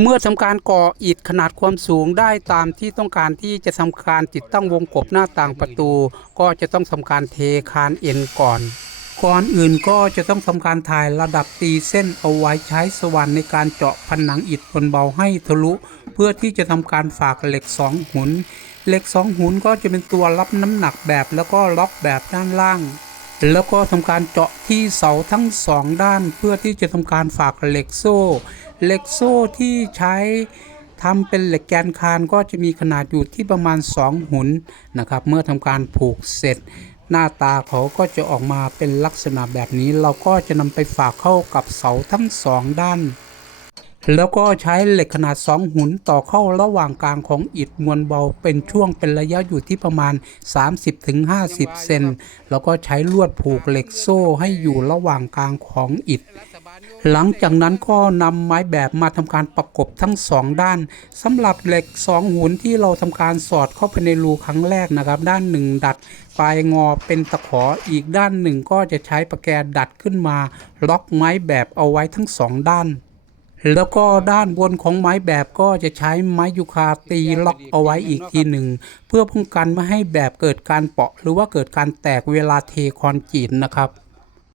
เมื่อทำการก่ออิฐขนาดความสูงได้ตามที่ต้องการที่จะทำการติดตั้งวงกบหน้าต่างประตู ก็จะต้องทำการเทคานเอ็นก่อน ก่อนอื่นก็จะต้องทำการถ่ายระดับตีเส้นเอาไว้ใช้สว่านในการเจาะผนังอิฐบนเบาให้ทะลุ เพื่อที่จะทำการฝากเหล็กสองหุนเหล็กสองหุนก็จะเป็นตัวรับน้ำหนักแบบแล้วก็ล็อกแบบด้านล่าง แล้วก็ทำการเจาะที่เสาทั้งสองด้านเพื่อที่จะทำการฝากเหล็กโซ่เหล็กโซ่ที่ใช้ทำเป็นเหล็กแกนคานก็จะมีขนาดอยู่ที่ประมาณ 2 หุนนะครับ เมื่อทำการผูกเสร็จ หน้าตาเขาก็จะออกมาเป็นลักษณะแบบนี้ เราก็จะนำไปฝากเข้ากับเสาทั้งสองด้าน แล้วก็ใช้เหล็กขนาด 2 หุนต่อเข้าระหว่างกลางของอิฐมวลเบาเป็นช่วงเป็นระยะอยู่ที่ประมาณ 30-50 เซนแล้วก็ใช้ลวดผูกเหล็กโซ่ให้อยู่ระหว่างกลางของอิฐ หลังจากนั้นก็นำไม้แบบมาทำการประกบทั้งสองด้านสำหรับเหล็กสองหุนที่เราทำการสอดเข้าไปในรูครั้งแรกนะครับ ด้านหนึ่งดัดปลายงอเป็นตะขออีกด้านหนึ่งก็จะใช้ประแกดัดขึ้นมา ล็อกไม้แบบเอาไว้ทั้งสองด้าน แล้วก็ด้านบนของไม้แบบก็จะใช้ไม้ยูคาตีล็อกเอาไว้อีกทีหนึ่ง เพื่อป้องกันไม่ให้แบบเกิดการเปาะหรือว่าเกิดการแตกเวลาเทคอนกรีตนะครับ